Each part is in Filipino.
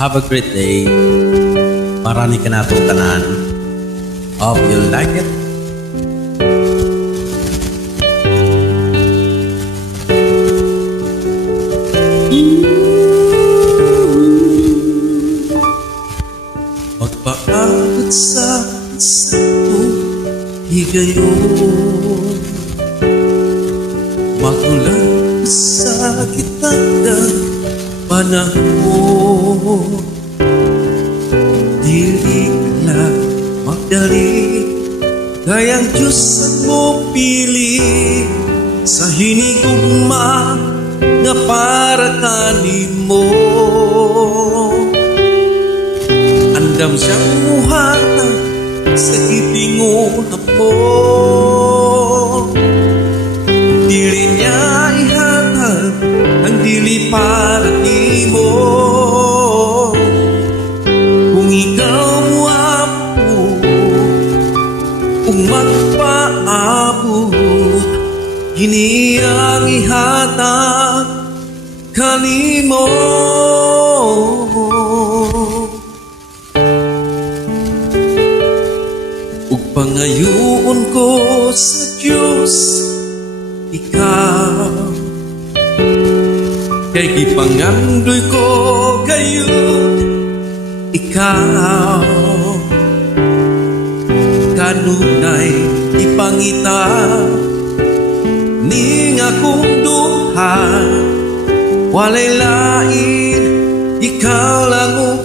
Have a great day. Marami ka na itong tanan. Hope you like it. Magpaabot sa isang higayon, magulang sa kitang panahon. Dili ka magdali, kayang Diyos ang mo pili sa hinigugma nga para kanimo. Andam siyang muhata sa itinguhap mo, dili niya ihatag ang dili para nimo. Kung ikaw muapo kung magpaabot, kini ang ihatag kanimo. Ug pangayoon ko sa Diyos ikaw, kay gipangandoy ko gayud ikaw. Kanunay ipangita ning akong duha, walay lain, ikaw lang ug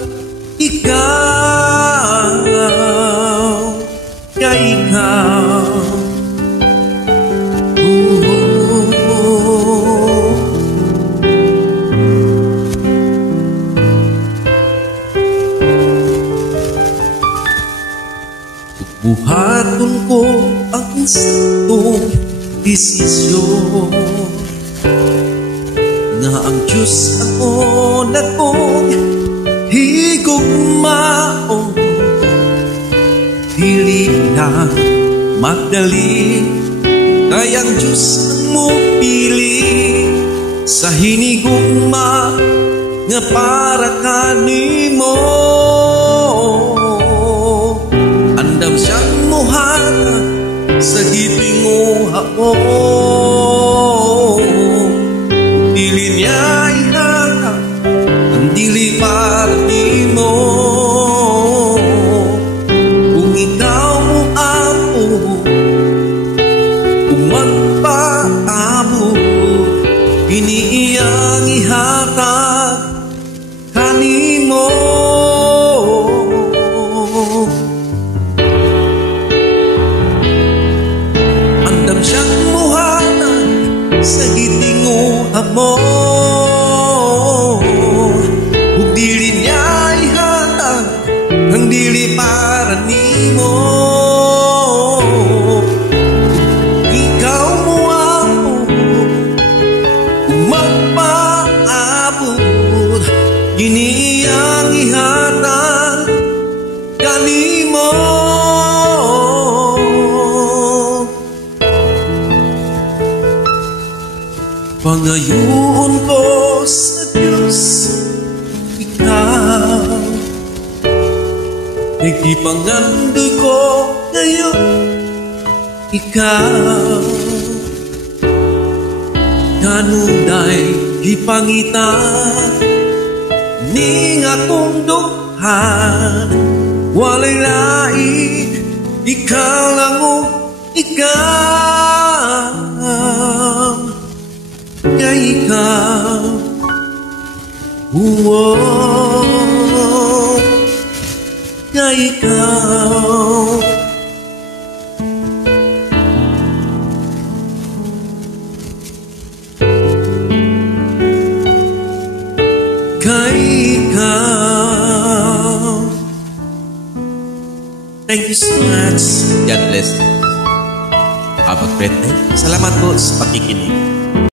ikaw, kay ikaw. Buhaton ko ang insantong desisyon nga ang Diyos ako nagkong higugmaon. Dili na magdali, kayang Diyos ang mo pili sa hinigugma nga para kanimo. Andam siyang muhata sa gitinguhap mo, dili niya ihatag ang dili para nimo. Kung ikaw muapo kung magpaabot, kini iyang ihatag kanimo. Andam siyang muhatag sa gitinguhap mo, ug dili niya ihatag ang dili para nimo. Ikaw muapo kung magpaabot, kini iyang ihatag kanimo. Pangayoon ko sa Diyos ikaw, nagipangandoy ko ngayon ikaw. Kanunay ipangita ning akong duhan, walay lain, ikaw lang ug ikaw, kay ikaw. Kay ikaw. Kay ikaw. Thank you so much. God bless you. Have a great day. Salamat po sa pakikinig.